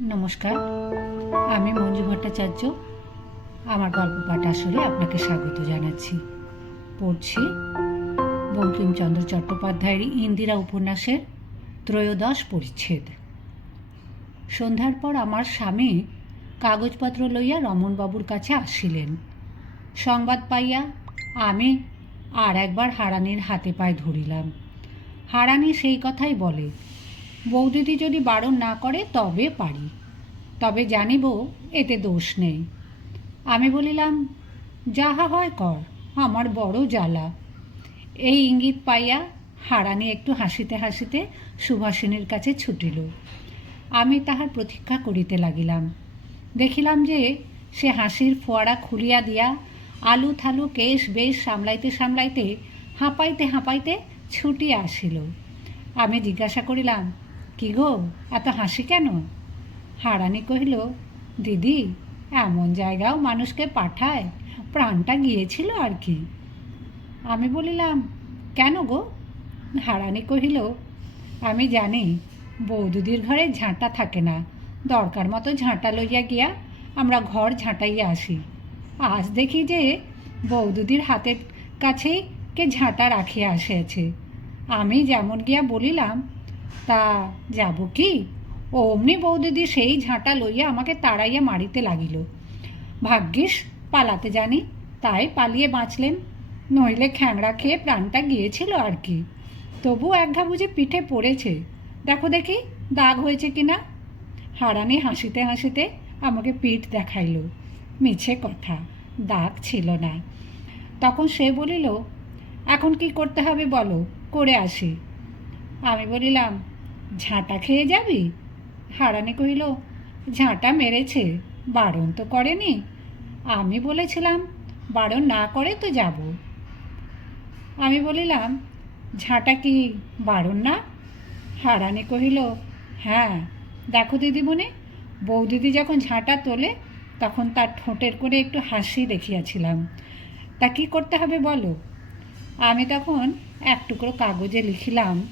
নমস্কার, আমি মঞ্জু ভট্টাচার্য। আমার গল্প পাঠ আসরে আপনাকে স্বাগত জানাচ্ছি। পড়ছি বঙ্কিমচন্দ্র চট্টোপাধ্যায়ের ইন্দিরা উপন্যাসের ত্রয়োদশ পরিচ্ছেদ। সন্ধ্যার পর আমার স্বামী কাগজপত্র লইয়া রমণবাবুর কাছে আসিলেন। সংবাদ পাইয়া আমি আর একবার হারানির হাতে পায়ে ধরিলাম। হারানি সেই কথাই বলে বৌদিদি যদি বারণ না করে, তবে পারি। তবে জানিব, এতে দোষ নেই। আমি বলিলাম, যাহা হয় কর, আমার বড় জ্বালা। এই ইঙ্গিত পাইয়া হারানি একটু হাসিতে হাসিতে সুভাষিনীর কাছে ছুটিল। আমি তাহার প্রতীক্ষা করিতে লাগিলাম। দেখিলাম যে সে হাসির ফোয়ারা খুলিয়া দিয়া আলু থালু কেশ বেশ সামলাইতে সামলাইতে হাঁপাইতে হাঁপাইতে ছুটিয়া আসিল। আমি জিজ্ঞাসা করিলাম কি গো, এত হাসি কেন? হারানি কহিল, দিদি, এমন জায়গাও মানুষকে পাঠায়, প্রাণটা গিয়েছিল আর কি। আমি বলিলাম, কেন গো? হারানি কহিল, আমি জানি, বৌদুদির ঘরে ঝাঁটা থাকে না। দরকার মতো ঝাঁটা লইয়া গিয়া আমরা ঘর ঝাঁটাইয়া আসি। আজ দেখি যে বৌদুদির হাতের কাছেই কে ঝাঁটা রাখিয়া আসিয়াছে। আমি যেমন গিয়া বলিলাম তা যাব কি? ও অমনি বৌদিদি সেই ঝাঁটা লইয়া আমাকে তাড়াইয়া মারিতে লাগিল। ভাগ্যিস পালাতে জানি, তাই পালিয়ে বাঁচলেন। নইলে খ্যাংড়া খেয়ে প্রাণটা গিয়েছিল আর কি। তবু একঘা বুঝে পিঠে পড়েছে। দেখো দেখি, দাগ হয়েছে কি না? হারানি হাসিতে হাসিতে আমাকে পিঠ দেখাইল। মিছে কথা, দাগ ছিল না। তখন সে বলিল, এখন কি করতে হবে বলো? করে আসি। আমি বলিলাম, ঝাঁটা খেয়ে যাবি? হারানি কহিল, ঝাঁটা মেরেছে, বারণ তো করেনি। আমি বলেছিলাম, বারণ না করে তো যাব। আমি বলিলাম, ঝাঁটা কি বারণ না? হারানি কহিল হ্যাঁ। দেখো দিদিমণি, বৌদিদি যখন ঝাঁটা তোলে, তখন তার ঠোঁটের করে একটু হাসি দেখিয়াছিলাম। তা কি করতে হবে বলো? আমি তখন এক টুকরো কাগজে লিখিলাম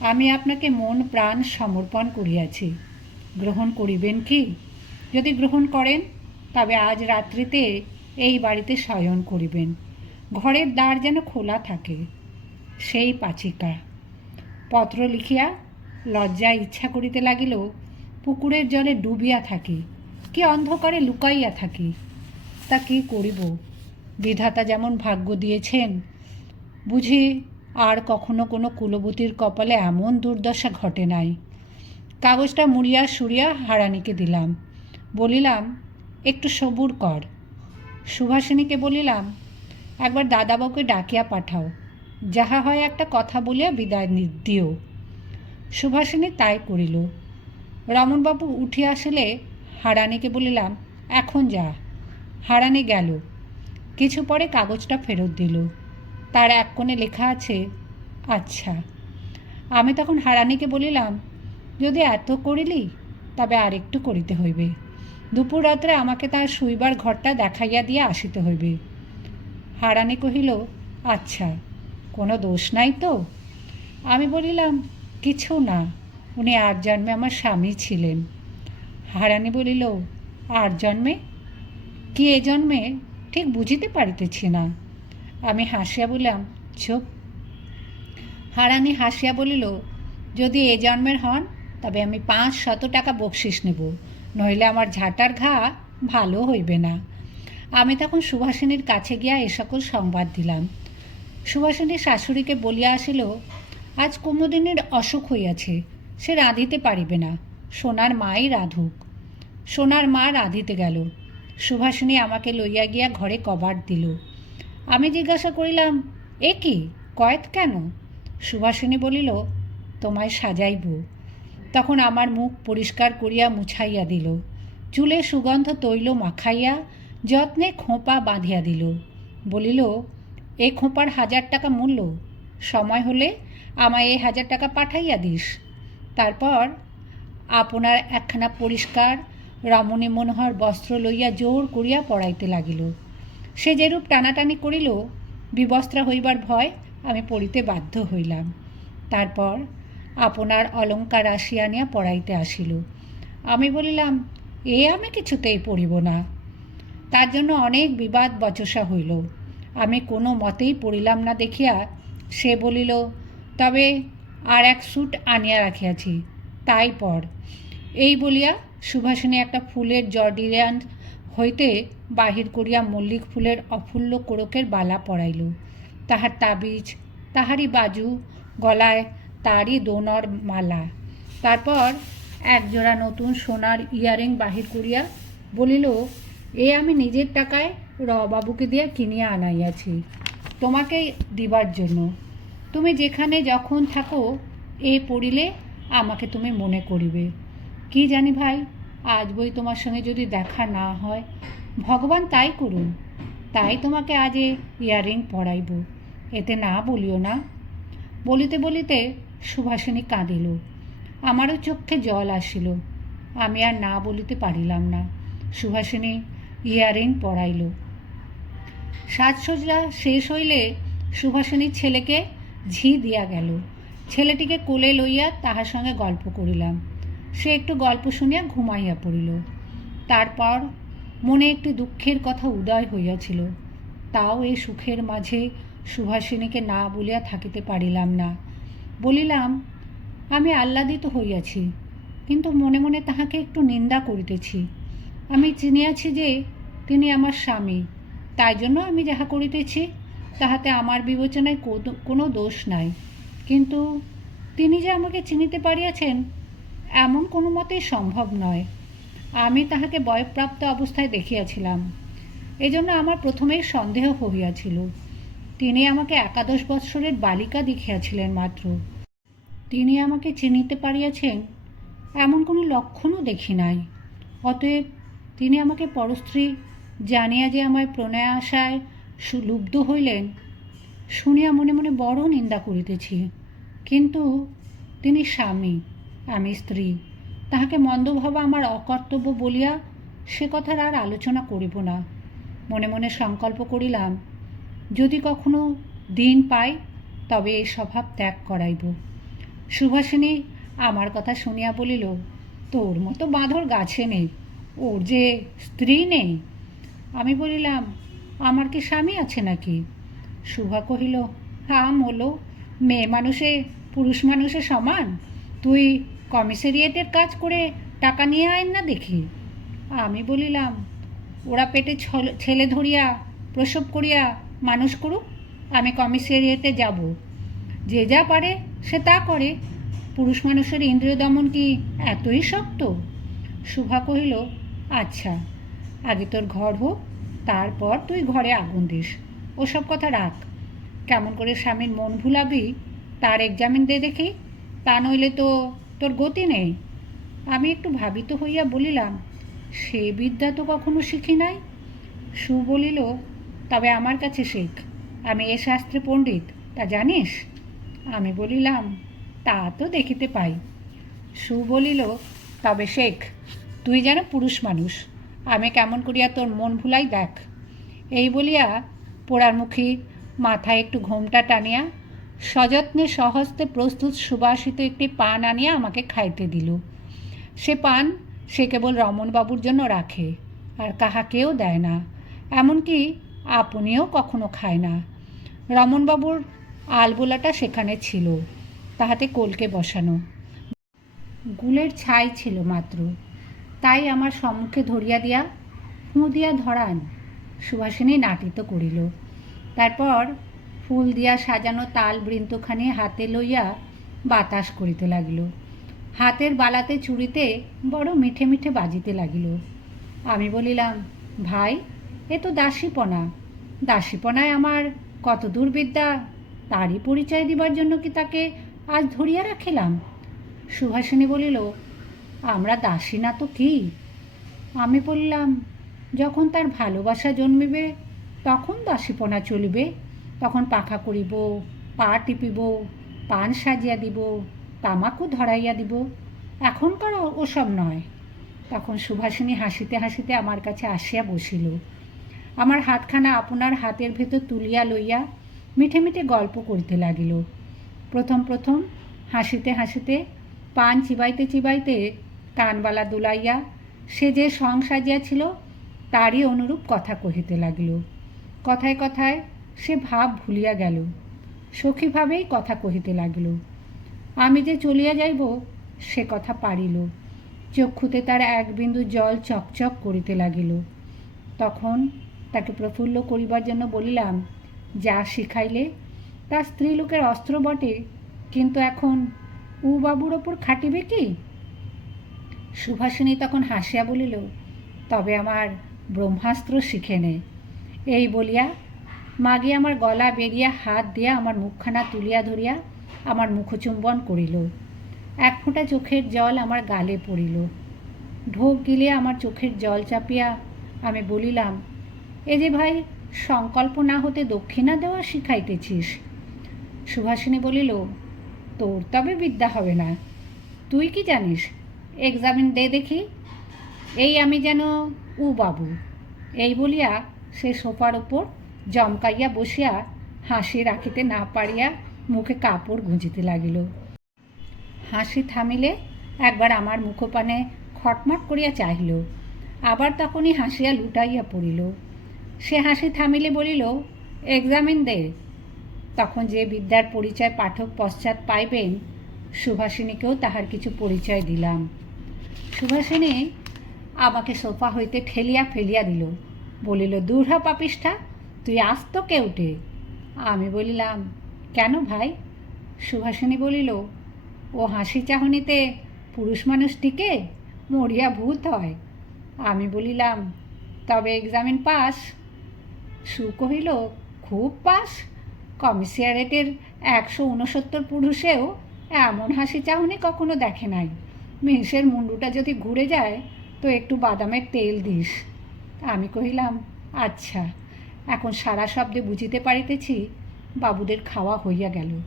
আমি আপনাকে মন প্রাণ সমর্পণ করিয়াছি। গ্রহণ করিবেন কি? যদি গ্রহণ করেন, তবে আজ রাত্রিতে এই বাড়িতে শয়ন করিবেন। ঘরের দ্বার যেন খোলা থাকে, সেই পাচিকা। পত্র লিখিয়া লজ্জায় ইচ্ছা করিতে লাগিল, পুকুরের জলে ডুবিয়া থাকি, কি অন্ধকারে লুকাইয়া থাকি, তা কি করিব? বিধাতা যেমন ভাগ্য দিয়েছেন, বুঝি আর কখনো কোনো কুলবতীর কপালে এমন দুর্দশা ঘটে নাই। কাগজটা মুড়িয়া সুরিয়া হারানিকে দিলাম। বলিলাম, একটু সবুর কর। সুভাষিনীকে বলিলাম, একবার দাদাবাবুকে ডাকিয়া পাঠাও। যাহা হয় একটা কথা বলিয়া বিদায় দিও। সুভাষিনী তাই করিল। রমণবাবু উঠিয়া আসলে হারানিকে বলিলাম, এখন যা। হারানি গেল। কিছু পরে কাগজটা ফেরত দিল। তার এক কোণে লেখা আছে আচ্ছা। আমি তখন হারানিকে বলিলাম, যদি এত করিলি, তবে আর একটু করিতে হইবে। দুপুর রাত্রে আমাকে তার শুইবার ঘরটা দেখাইয়া দিয়া আসিতে হইবে। হারানি কহিল আচ্ছা কোনো দোষ নাই তো? আমি বলিলাম, কিছু না, উনি আর জন্মে আমার স্বামী ছিলেন। হারানি বলিল, আর জন্মে? কি এ জন্মে? ঠিক বুঝিতে পারিতেছি না। আমি হাসিয়া বললাম, চুপ। হারানি হাসিয়া বলিল, যদি এ জন্মের হন, তবে আমি পাঁচ শত টাকা বকশিস নেব, নইলে আমার ঝাঁটার ঘা ভালো হইবে না। আমি তখন সুভাষিনীর কাছে গিয়া এ সকল সংবাদ দিলাম। সুভাষিনীর শাশুড়িকে বলিয়া আসিল, আজ কুমুদিনীর অসুখ হইয়াছে, সে রাঁধিতে পারিবে না, সোনার মাই রাঁধুক। সোনার মা রাঁধিতে গেল। সুভাষিনী আমাকে লইয়া গিয়া ঘরে কবার দিল। আমি জিজ্ঞাসা করিলাম, এ কি? কয়েত কেন? সুভাষিনী বলিল, তোমায় সাজাইব। তখন আমার মুখ পরিষ্কার করিয়া মুছাইয়া দিল। চুলে সুগন্ধ তৈল মাখাইয়া যত্নে খোঁপা বাঁধিয়া দিল। বলিল, এ খোঁপার হাজার টাকা মূল্য? সময় হলে আমায় এই হাজার টাকা পাঠাইয়া দিস। তারপর আপনার একখানা পরিষ্কার রমণী মনোহর বস্ত্র লইয়া জোর করিয়া পড়াইতে লাগিল। সে যেরূপ টানাটানি করিল, বিবস্ত্রা হইবার ভয় আমি পড়িতে বাধ্য হইলাম। তারপর আপনার অলঙ্কার আসিয়া আনিয়া পড়াইতে আসিল। আমি বলিলাম, এ আমি কিছুতেই পড়িব না। তার জন্য অনেক বিবাদ বচসা হইল। আমি কোনো মতেই পড়িলাম না দেখিয়া সে বলিল, তবে আর এক স্যুট আনিয়া রাখিয়াছি, তাই পর এই বলিয়া সুভাষিনী একটা ফুলের জর্ডিয়ান হইতে বাহির করিয়া মল্লিক ফুলের অফুল্ল কোরকের বালা পড়াইল তাহার তাবিজ, তাহারই বাজু, গলায় তারই দোনর মালা। তারপর একজোড়া নতুন সোনার ইয়ারিং বাহির করিয়া বলিল, এ আমি নিজের টাকায় রবাবুকে দিয়া কিনিয়া আনাইয়াছি। তোমাকে দিবার জন্য। তুমি যেখানে যখন থাকো, এ পড়িলে আমাকে তুমি মনে করিবে। কি জানি ভাই আজ বই তোমার সঙ্গে যদি দেখা না হয়, ভগবান তাই করুন। তাই তোমাকে আজ এ ইয়ারিং পরাইব এতে না বলিও না। বলিতে বলিতে সুভাষিনী কাঁদিল। আমারও চোখে জল আসিল। আমি আর না বলিতে পারিলাম না। সুভাষিনী ইয়ারিং পরাইল সাজসজ্জা শেষ হইলে সুভাষিনীর ছেলেকে ঝি দিয়া গেল। ছেলেটিকে কোলে লইয়া তাহার সঙ্গে গল্প করিলাম। সে একটু গল্প শুনিয়া ঘুমাইয়া পড়িল। তারপর মনে একটি দুঃখের কথা উদয় হইয়াছিল। তাও এই সুখের মাঝে সুভাষিনীকে না বলিয়া থাকিতে পারিলাম না। বলিলাম, আমি আহ্লাদিত হইয়াছি, কিন্তু মনে মনে তাহাকে একটু নিন্দা করিতেছি। আমি চিনিয়াছি যে তিনি আমার স্বামী, তাই জন্য আমি যাহা করিতেছি, তাহাতে আমার বিবেচনায় কোনো দোষ নাই। কিন্তু তিনি যে আমাকে চিনিতে পারিয়াছেন এমন কোনো মতেই সম্ভব নয়। আমি তাহাকে বয়প্রাপ্ত অবস্থায় দেখিয়াছিলাম। এজন্য আমার প্রথমেই সন্দেহ হইয়াছিল। তিনি আমাকে একাদশ বৎসরের বালিকা দেখিয়াছিলেন মাত্র। তিনি আমাকে চিনিতে পারিয়াছেন, এমন কোনো লক্ষণও দেখি নাই। অতএব তিনি আমাকে পরস্ত্রী জানিয়া যে আমায় প্রণয় আশায় সুলুব্ধ হইলেন, শুনিয়া মনে মনে বড় নিন্দা করিতেছি। কিন্তু তিনি স্বামী। আমি স্ত্রী। তাহাকে মন্দ ভাবা আমার অকর্তব্য বলিয়া সে কথার আর আলোচনা করিব না। মনে মনে সংকল্প করিলাম, যদি কখনো দিন পাই, তবে এই স্বভাব ত্যাগ করাইব। সুভাষিনী আমার কথা শুনিয়া বলিল, তোর মতো বাঁধর গাছে নেই, ওর যে স্ত্রী নেই? আমি বলিলাম, আমার কি স্বামী আছে নাকি? শুভা কহিল হাম হলো, মেয়ে মানুষে, পুরুষ মানুষে সমান? তুই কমিশারিয়েটের কাজ করে টাকা নিয়ে আইন না দেখি। আমি বলিলাম, ওরা পেটে ছেলে ধরিয়া, প্রসব করিয়া মানুষ করুক, আমি কমিশারিয়েটে যাব। যে যা পারে সে তা করে। পুরুষ মানুষের ইন্দ্রিয় দমন কি এতই শক্ত? শুভা কহিল আচ্ছা আগে তোর ঘর হোক, তারপর তুই ঘরে আগুন দিস। ওসব কথা রাখ। কেমন করে স্বামীর মন ভুলাবি, তার এক্সামিন দে দেখি। তা নইলে তো তোর গতি নেই। আমি একটু ভাবিত হইয়া বলিলাম, সে বিদ্যা তো কখনো শিখি নাই? সু বলিল, তবে আমার কাছে শেখ, আমি এ শাস্ত্রে পণ্ডিত, তা জানিস? আমি বলিলাম, তা তো দেখিতে পাই। সু বলিল, তবে শেখ, তুই যেন পুরুষ মানুষ, আমি কেমন করিয়া তোর মন ভুলাই দেখ। এই বলিয়া পোড়ারমুখী মাথায় একটু ঘোমটা টানিয়া সযত্নে সহস্তে প্রস্তুত সুবাসিত একটি পান আনিয়া আমাকে খাইতে দিল। সে পান সে কেবল রমণবাবুর জন্য রাখে, আর কাহাকেও দেয় না। এমনকি আপনিও কখনো খায় না। রমণবাবুর আলবোলাটা সেখানে ছিল, তাহাতে কলকে বসানো। গুলের ছাই ছিল মাত্র। তাই আমার সম্মুখে ধরিয়া দিয়া ফুঁ দিয়া ধরান সুভাষিনী নাটিত করিল। তারপর ফুল দিয়া সাজানো তাল বৃন্তখানি হাতে লইয়া বাতাস করিতে লাগিল। হাতের বালাতে চুড়িতে বড় মিঠে মিঠে বাজিতে লাগিল। আমি বলিলাম, ভাই, এ তো দাসীপনা। দাসীপনায় আমার কত দূর বিদ্যা তারই পরিচয় দিবার জন্য কি তাকে আজ ধরিয়া রাখিলাম? সুভাষিনী বলিল, আমরা দাসী না তো কি? আমি বললাম, যখন তার ভালোবাসা জন্মিবে, তখন দাসীপনা চলিবে। তখন পাখা করিব, পা টিপিব, পান সাজিয়া দিব তামাকও ধরাইয়া দিব। এখনকার ওসব নয়। তখন সুভাষিনী হাসিতে হাসিতে আমার কাছে আসিয়া বসিল। আমার হাতখানা আপনার হাতের ভেতর তুলিয়া লইয়া মিঠে মিঠে গল্প করিতে লাগিল। প্রথম প্রথম হাসিতে হাসিতে, পান চিবাইতে চিবাইতে কানবালা দুলাইয়া, সে যে সং সাজিয়াছিল, তারই অনুরূপ কথা কহিতে লাগিল। কথায় কথায় সে ভাব ভুলিয়া গেল। সখীভাবেই কথা কহিতে লাগিল। আমি যে চলিয়া যাইব, সে কথা পারিল। চক্ষুতে তার এক বিন্দু জল চকচক করিতে লাগিল। তখন তাকে প্রফুল্ল করিবার জন্য বলিলাম, যা শিখাইলে, তা স্ত্রীলোকের অস্ত্র বটে, কিন্তু এখন উ বাবুর ওপর খাটিবে কি? সুভাষিনী তখন হাসিয়া বলিল, তবে আমার ব্রহ্মাস্ত্র শিখে নে। এই বলিয়া মাগি আমার গলা বেরিয়া হাত দিয়া আমার মুখখানা তুলিয়া ধরিয়া আমার মুখচুম্বন করিল। এক ফোঁটা চোখের জল আমার গালে পড়িল। ঢোক গিলে আমার চোখের জল চাপিয়া আমি বলিলাম, এ যে ভাই, সংকল্প না হতে দক্ষিণা দেওয়া শিখাইতেছিস? সুভাষিনী বলিল, তোর তবে বিদ্যা হবে না। তুই কি জানিস? এক্সামিন দে দেখি। এই আমি যেন উ বাবু। এই বলিয়া সে সোফার ওপর জমকাইয়া বসিয়া হাসি রাখিতে না পারিয়া মুখে কাপড় গুঁজিতে লাগিল। হাসি থামিলে একবার আমার মুখপানে খটমট করিয়া চাহিল। আবার তখনই হাসিয়া লুটাইয়া পড়িল। সে হাসি থামিলে বলিল, এক্সামিন দে। তখন যে বিদ্যার পরিচয় পাঠক পশ্চাৎ পাইবেন, সুভাষিনীকেও তাহার কিছু পরিচয় দিলাম। সুভাষিনী আমাকে সোফা হইতে ঠেলিয়া ফেলিয়া দিল। বলিল দূর হ পাপিষ্ঠা তুই আস তো কেউটে আমি বলিলাম, কেন ভাই? সুভাষিনী বলিল, ও হাসি চাহনিতে পুরুষ মানুষ টিকে, মরিয়া ভূত হয়। আমি বলিলাম, তবে এক্সামিন পাস? সু কহিল, খুব পাস। কমিশিয়ারেটের একশো উনসত্তর পুরুষেও এমন হাসি চাহনি কখনো দেখে নাই। মিহিসের মুন্ডুটা যদি ঘুরে যায়, তো একটু বাদামের তেল দিস। আমি কহিলাম আচ্ছা। এখন সারা শব্দে বুঝিতে পারিতেছি বাবুদের খাওয়া হইয়া গেল।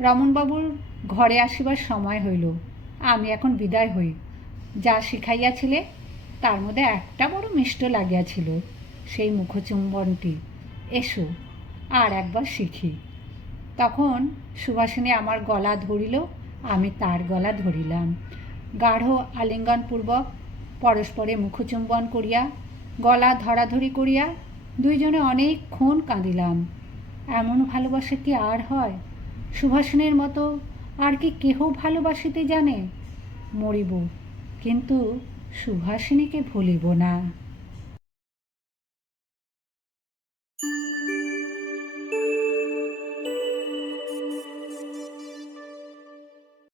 রমণবাবুর ঘরে আসিবার সময় হইল। আমি এখন বিদায় হই। যা শিখাইয়াছিলে, তার মধ্যে একটা বড় মিষ্ট লাগিয়াছিল, সেই মুখচুম্বনটি। এসো, আর একবার শিখি। তখন সুভাষিনী আমার গলা ধরিল, আমি তার গলা ধরিলাম। গাঢ় আলিঙ্গনপূর্বক পরস্পরে মুখচুম্বন করিয়া, গলা ধরাধরি করিয়া দুইজনে অনেকক্ষণ কাঁদিলাম। এমন ভালোবাসা কি আর হয়? সুভাষিনীর মতো আর কি কেহ ভালোবাসিতে জানে? মরিব, কিন্তু সুভাষিনীকে ভুলিব না।